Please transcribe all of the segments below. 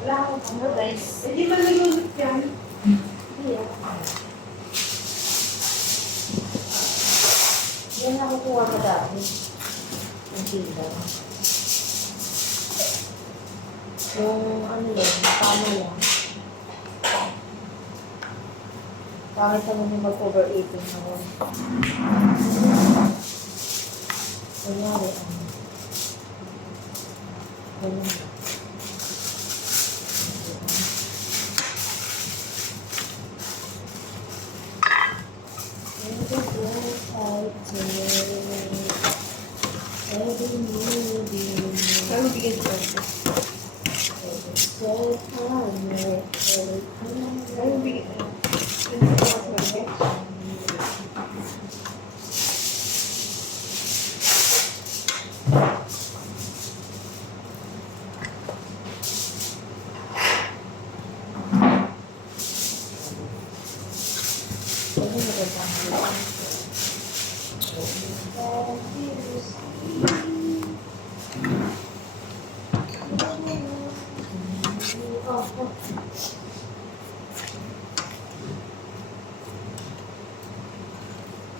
Wala akong ano guys. Hindi man nalulot yan. Hindi ah. Yan ako kuha na dati. Ang sila. Yung ano yun, tama lang. Pangit naman yung mag-overeating ako. Kunyari, ano. Ganyan lang. Saan bigyan ko? Saan bigyan ko?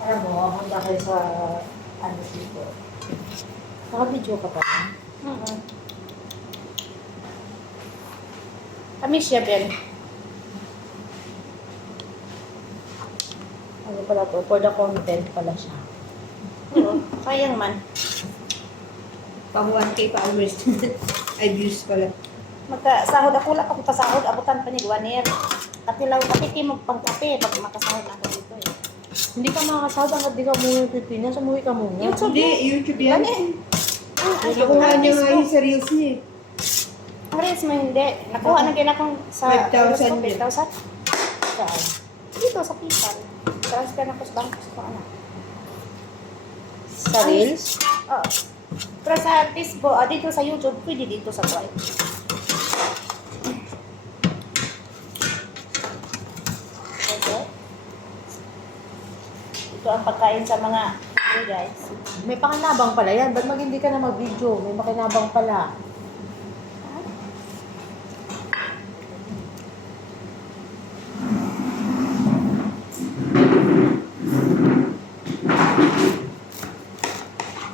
Alam mo, handa kayo sa ano dito. Naka-video ka pa ba? Kami siya, Ben. Ano pala to? For the content pala siya. Oo, sayang man. Pang 1K followers. Ay, views pala. Magkasahod ako, wala pa akong pasahod, abutan pa ni Guaner. Katilaw, kapiti mo pang kape pag makasahod ako dito eh. Hindi ka makakasahod hanggang di ka umuwi ng Pilipinas. Umuwi ka muna. YouTube Hindi, YouTube yan. Nakuha Nakuha niya nga yun sa reels niya eh. Ang reels mo hindi. Nakuha na din akong sa 5,000 5,000. Saan? Dito sa PayPal. Transfer na ko sa bangko sa anak. Sa Reels? Oo. Pero sa Facebook, dito sa YouTube, pwede dito sa Kuwait. Okay. Ito ang pagkain sa mga guys. May pakinabang pala yan. Ba't mag hindi ka na mag-video? May makinabang pala.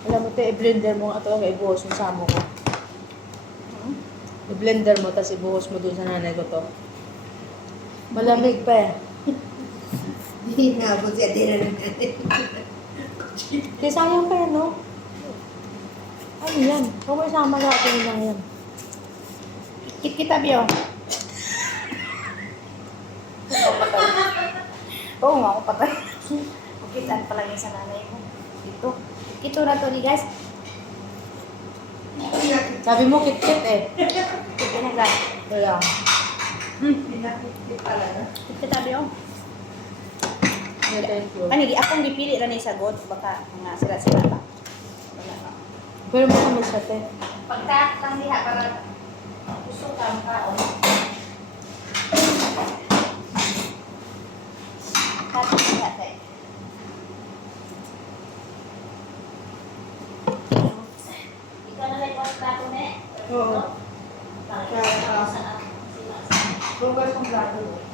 Alam mo, i-blender mo nga ito. Ibuhos mo sa amo ko. I-blender mo, tapos ibuhos mo dun sa nanay ko to. Malamig pa eh. Hindi na ako siya din na natin. Kaya sayang pa yan, no? Ano yan? Kung may sama sa atin lang yan. Kita biyo. Oo nga, ako patay. Kukitaan pa lang yung sa nanay mo. Ito. Ito na to ni guys. Sabi mo, kit-kit eh. Ito na guys. Wala. Pinakit pala na. Kita biyo. Yeah, thank you. Kanigi, akong gipili na ni sagot. Baka mga sila-sila pa. Wala pa. Pero mo kami sa te. Pagka lang diha para gusto ka ang kaon. Kato diha tayo. Ikaw na lang yung plato na eh. Oo. Bakit? Bukas ang plato.